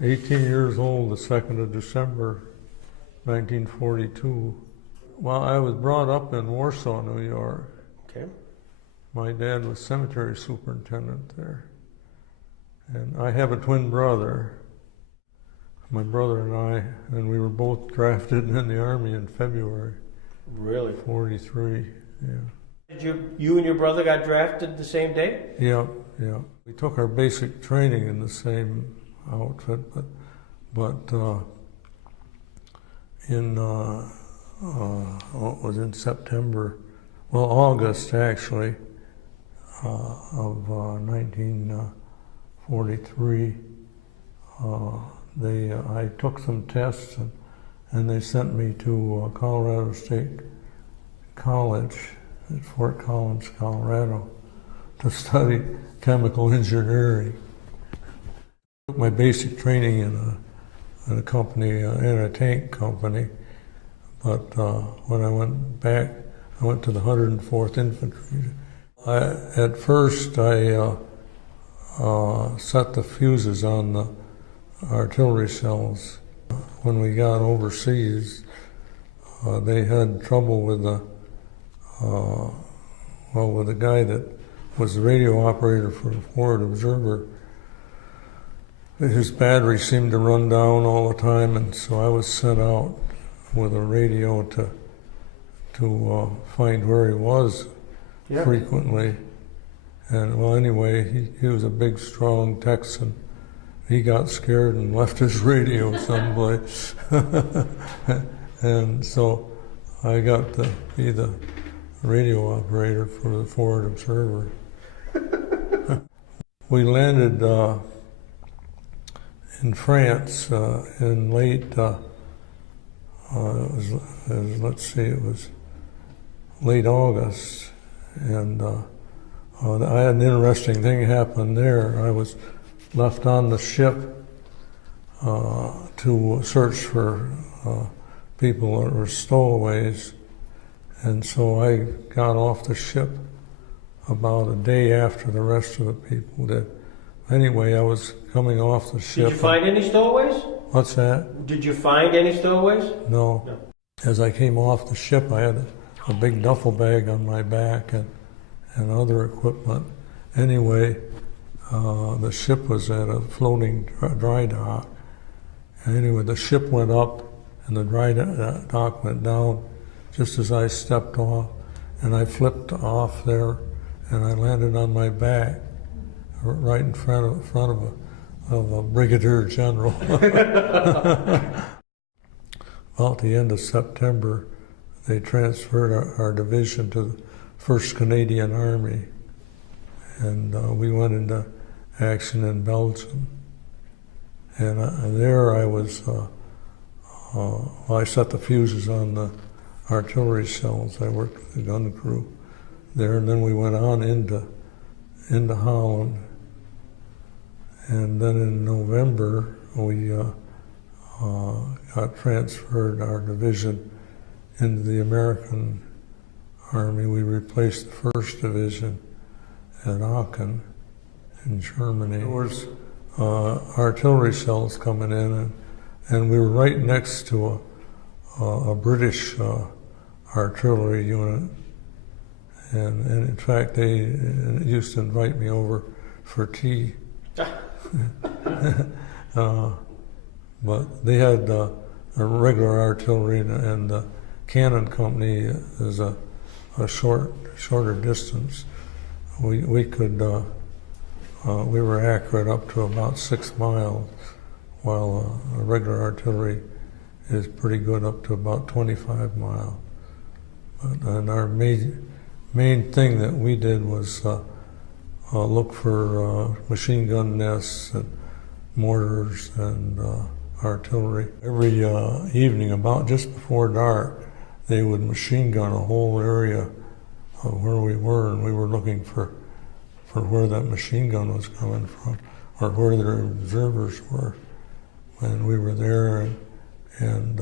18 years old, the 2nd of December, 1942. Well, I was brought up in Warsaw, New York. Okay. My dad was cemetery superintendent there. And I have a twin brother, my brother and I, and we were both drafted in the Army in February. Really? 43, yeah. Did you and your brother got drafted the same day? Yeah, yeah. We took our basic training in the same outfit, but in it was in September, well, August actually, of 1943. I took some tests and they sent me to Colorado State College at Fort Collins, Colorado, to study chemical engineering. I took my basic training in a company, in a tank company, but when I went back, I went to the 104th Infantry. At first, I set the fuses on the artillery cells. When we got overseas, they had trouble with the guy that was the radio operator for the Forward Observer. His battery seemed to run down all the time, and so I was sent out with a radio to find where he was frequently. And well, anyway, he was a big, strong Texan. He got scared and left his radio someplace. And so I got to be the radio operator for the Forward Observer. We landed in France in late, it was late August, and I had an interesting thing happen there. I was left on the ship to search for people that were stowaways, and so I got off the ship about a day after the rest of the people did. Anyway, I was coming off the ship. Did you find any stowaways? What's that? Did you find any stowaways? No. As I came off the ship, I had a big duffel bag on my back and other equipment. Anyway, the ship was at a floating dry dock. And anyway, the ship went up and the dry dock went down just as I stepped off. And I flipped off there and I landed on my back right in front of a brigadier general. Well, at the end of September, they transferred our division to the Ist Canadian Army, and we went into action in Belgium. And there I was, I set the fuses on the artillery cells. I worked with the gun crew there, and then we went on into Holland. And then in November, we got transferred our division into the American Army. We replaced the 1st Division at Aachen in Germany. There was artillery cells coming in, and we were right next to a British artillery unit. And in fact, they used to invite me over for tea. But they had a regular artillery, and the cannon company is a shorter distance. We were accurate up to about 6 miles, while a regular artillery is pretty good up to about 25 miles. And our main thing that we did was look for machine gun nests and mortars and artillery. Every evening, about just before dark, they would machine gun a whole area of where we were, and we were looking for where that machine gun was coming from, or where their observers were. And we were there, and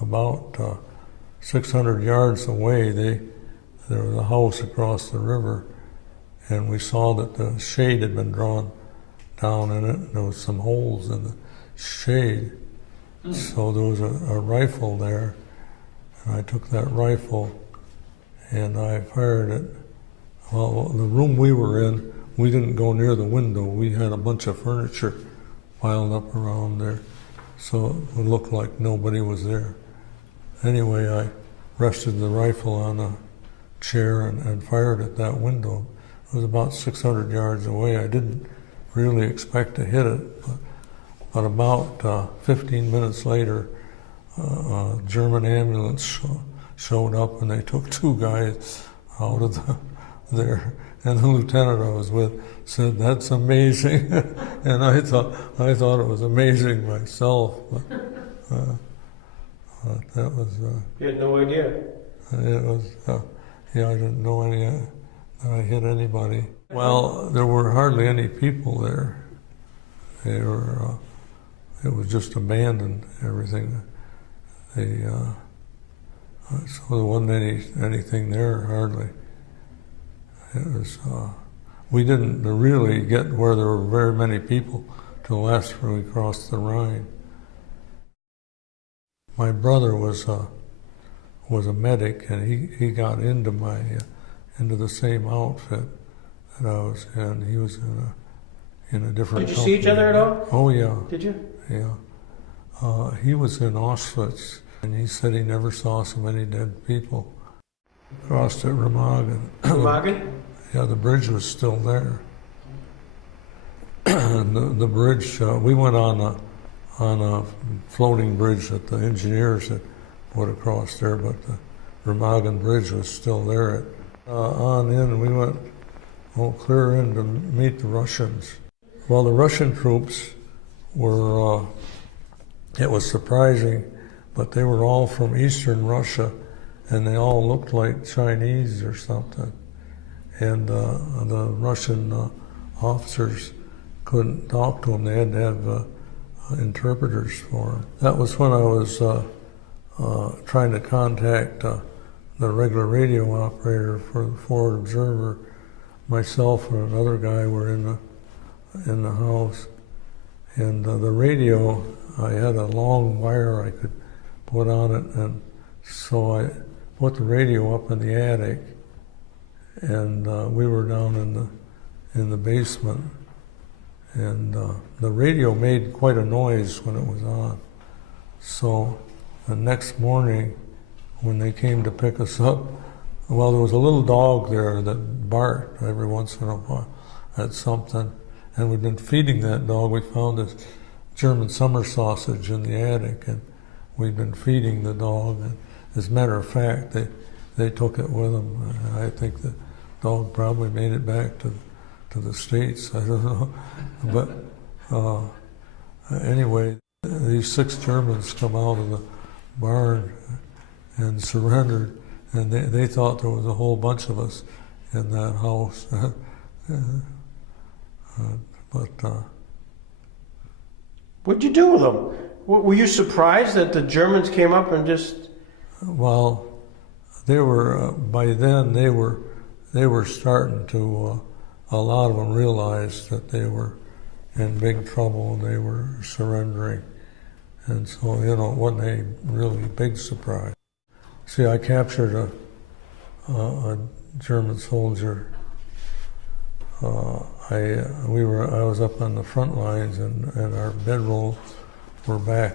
about 600 yards away, there was a house across the river, and we saw that the shade had been drawn down in it, and there was some holes in the shade. So there was a rifle there, and I took that rifle and I fired it. Well, the room we were in, we didn't go near the window. We had a bunch of furniture piled up around there, so it looked like nobody was there. Anyway, I rested the rifle on a chair and fired at that window. It was about 600 yards away. I didn't really expect to hit it, but about 15 minutes later, a German ambulance showed up, and they took 2 guys out of there. And the lieutenant I was with said, "That's amazing," and I thought it was amazing myself. But that was. You had no idea. It was. Yeah, I didn't know that I hit anybody. Well, there were hardly any people there. They were. It was just abandoned, everything. So there wasn't anything there, hardly. It was, we didn't really get where there were very many people till after we crossed the Rhine. My brother was a medic, and he got into the same outfit that I was in. He was in a different. Did you see each other at all? Oh yeah. Did you? Yeah. He was in Auschwitz, and he said he never saw so many dead people. Crossed at Remagen. Remagen? Yeah, the bridge was still there. And the bridge, we went on a floating bridge that the engineers had put across there, but the Remagen bridge was still there. On in, we went clear in to meet the Russians. Well, the Russian troops were, it was surprising, but they were all from Eastern Russia, and they all looked like Chinese or something. And the Russian officers couldn't talk to them. They had to have interpreters for them. That was when I was trying to contact the regular radio operator for the Forward Observer. Myself and another guy were in the house. And the radio, I had a long wire I could put on it, and so I put the radio up in the attic, and we were down in the basement, and the radio made quite a noise when it was on. So the next morning, when they came to pick us up, well, there was a little dog there that barked every once in a while at something, and we'd been feeding that dog. We found this German summer sausage in the attic, and we'd been feeding the dog, and as a matter of fact, they took it with them. I think the dog probably made it back to the States. I don't know. But anyway, these 6 Germans come out of the barn and surrendered, and they thought there was a whole bunch of us in that house. What'd you do with them? Were you surprised that the Germans came up and just... Well, they were, by then, they were starting to, a lot of them realized that they were in big trouble and they were surrendering. And so, it wasn't a really big surprise. See, I captured a German soldier. I was up on the front lines, and our bedrolls were back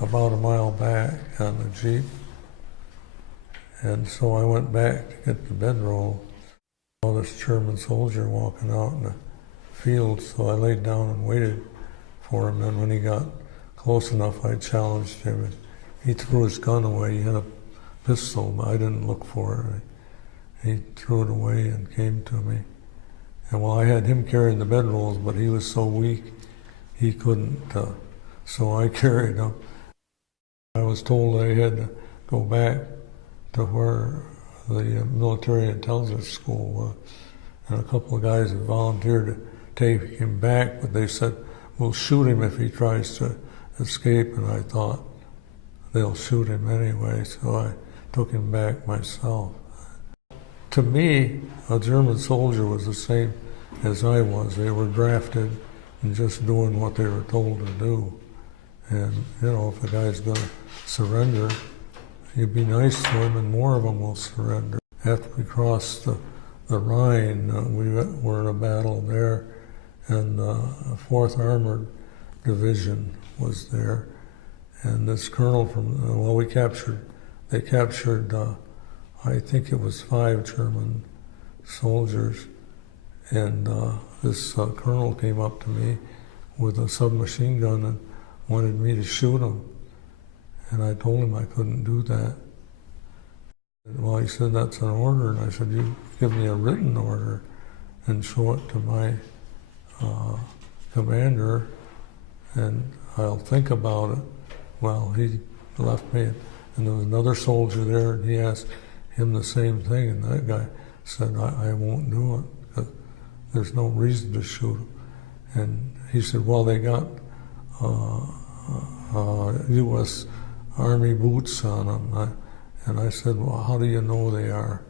about a mile back on the Jeep. And so I went back to get the bedroll. Saw this German soldier walking out in the field, so I laid down and waited for him. And when he got close enough, I challenged him. And he threw his gun away. He had a pistol, but I didn't look for it. He threw it away and came to me. And well, I had him carrying the bedrolls, but he was so weak he couldn't. So I carried him. I was told I had to go back to where the military intelligence school was, and a couple of guys had volunteered to take him back, but they said, "We'll shoot him if he tries to escape." And I thought, they'll shoot him anyway, so I took him back myself. To me, a German soldier was the same as I was. They were drafted and just doing what they were told to do. And, you know, if a guy's going to surrender, you be nice to him and more of them will surrender. After we crossed the Rhine, we were in a battle there, and the 4th Armored Division was there. And this colonel from, well, they captured, I think it was 5 German soldiers. And this colonel came up to me with a submachine gun and wanted me to shoot him. And I told him I couldn't do that. Well, he said, that's an order. And I said, you give me a written order and show it to my commander, and I'll think about it. Well, he left me, and there was another soldier there, and he asked him the same thing, and that guy said, I won't do it, because there's no reason to shoot him. And he said, well, they got U.S. Army boots on them. And I said, well, how do you know they are?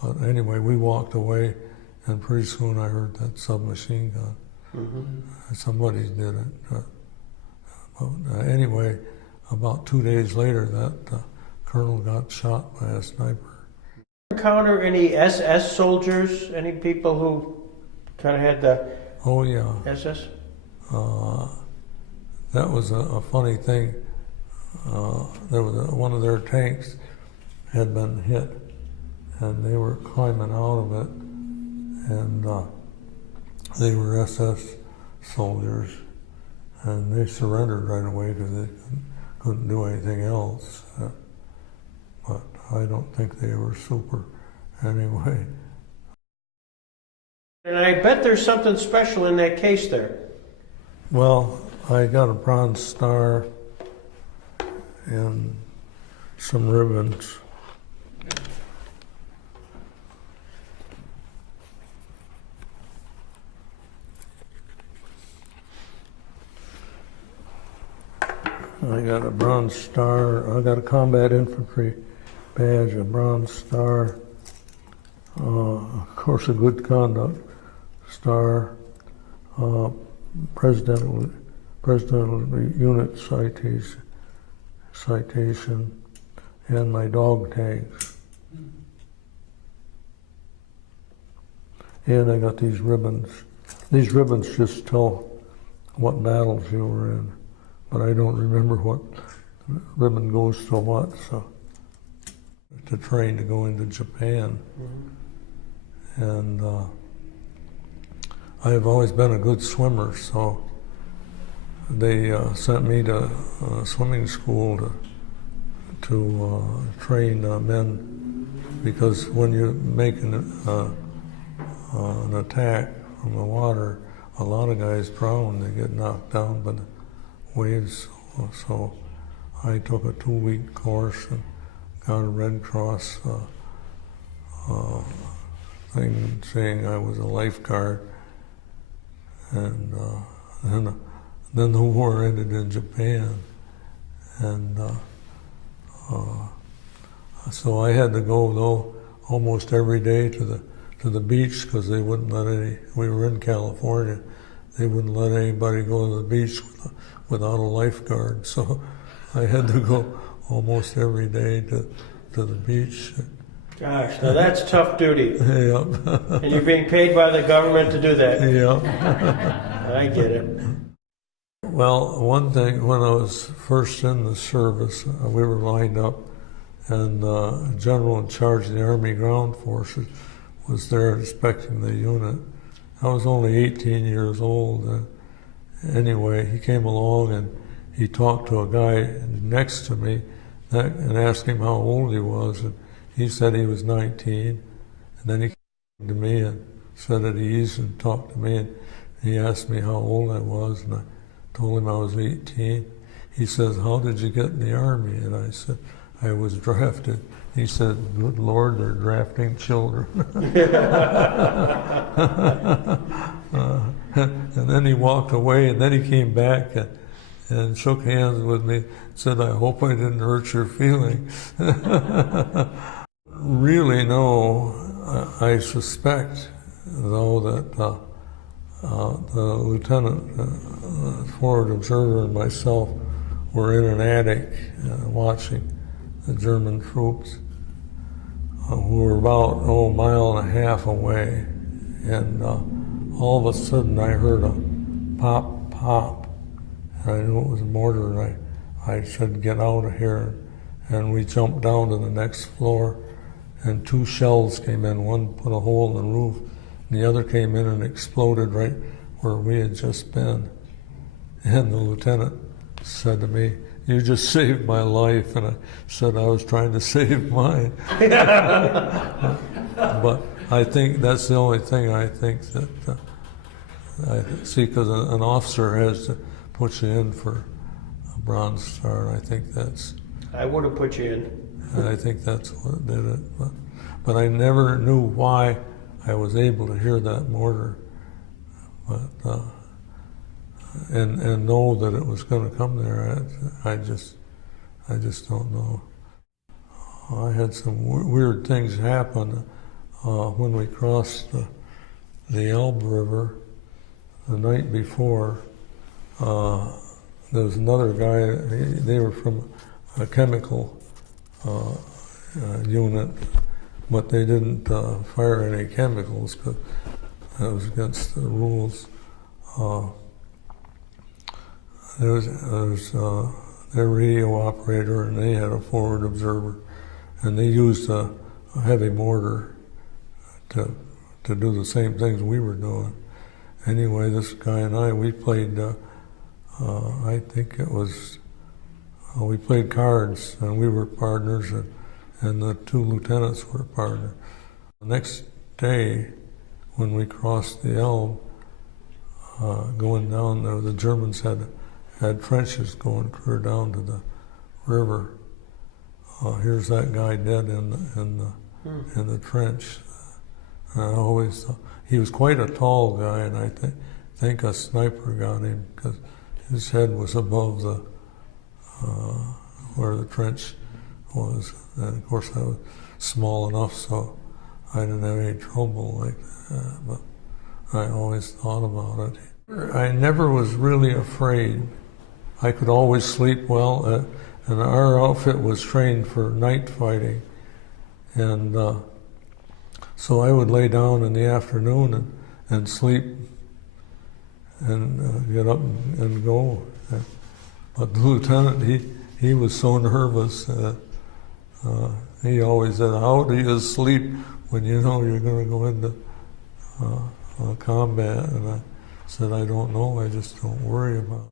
But anyway, we walked away, and pretty soon I heard that submachine gun. Mm-hmm. Somebody did it. But anyway, about 2 days later, that colonel got shot by a sniper. Encounter any SS soldiers? Any people who kind of had the SS? That was a funny thing. There was one of their tanks had been hit, and they were climbing out of it, and they were SS soldiers, and they surrendered right away because they couldn't do anything else. But I don't think they were super anyway. And I bet there's something special in that case there. Well, I got a Bronze Star and some ribbons. I got a Bronze Star. I got a Combat Infantry badge, a Bronze Star, of course a Good Conduct Star, Presidential Unit citation, and my dog tags. And I got these ribbons. These ribbons just tell what battles you were in, but I don't remember what ribbon goes to what, so to train to go into Japan. Mm-hmm. And I've always been a good swimmer, so they sent me to swimming school to train men, because when you're making an attack from the water, a lot of guys drown. They get knocked down by the waves. So I took a 2-week course and got a Red Cross thing saying I was a lifeguard. And then the war ended in Japan. And so I had to go, though, almost every day to the beach, because they wouldn't let we were in California, they wouldn't let anybody go to the beach without a lifeguard. So I had to go almost every day to the beach. Gosh, now that's tough duty. Yep. And you're being paid by the government to do that. Yep. I get it. Well, one thing, when I was first in the service, we were lined up, and the general in charge of the Army Ground Forces was there inspecting the unit. I was only 18 years old. Anyway, he came along and he talked to a guy next to me and asked him how old he was. And he said he was 19. And then he came to me and said at ease and talked to me. And he asked me how old I was, and I told him I was 18. He says, "How did you get in the Army?" And I said, "I was drafted." He said, "Good Lord, they're drafting children." And then he walked away, and then he came back and shook hands with me, said, "I hope I didn't hurt your feelings." Really, no. I suspect, though, that the lieutenant, forward observer, and myself were in an attic watching the German troops who were about a mile and a half away, and all of a sudden I heard a pop, pop, and I knew it was a mortar, and I said, "Get out of here," and we jumped down to the next floor, and 2 shells came in. One put a hole in the roof, and the other came in and exploded right where we had just been. And the lieutenant said to me, "You just saved my life," and I said I was trying to save mine. But I think that's the only thing I think that I see, because an officer has to put you in for a Bronze Star, and I think that's... I would have put you in. And I think that's what did it. But I never knew why I was able to hear that mortar, but and know that it was going to come there. I just don't know. I had some weird things happen when we crossed the Elbe River the night before. There was another guy. They were from a chemical unit, but they didn't fire any chemicals because that was against the rules. There was their radio operator, and they had a forward observer, and they used a heavy mortar to do the same things we were doing. Anyway, this guy and we played, I think it was, we played cards, and we were partners, and the 2 lieutenants were partners. The next day, when we crossed the Elbe, going down there, the Germans had trenches going clear down to the river. Here's that guy dead in the trench. And I always thought, he was quite a tall guy, and I think a sniper got him because his head was above the where the trench was. And of course I was small enough, so I didn't have any trouble like that, but I always thought about it. I never was really afraid. I could always sleep well, and our outfit was trained for night fighting, and so I would lay down in the afternoon and sleep and get up and go. But the lieutenant, he was so nervous. He always said, "How do you sleep when you know you're going to go into combat?" And I said, "I don't know. I just don't worry about it."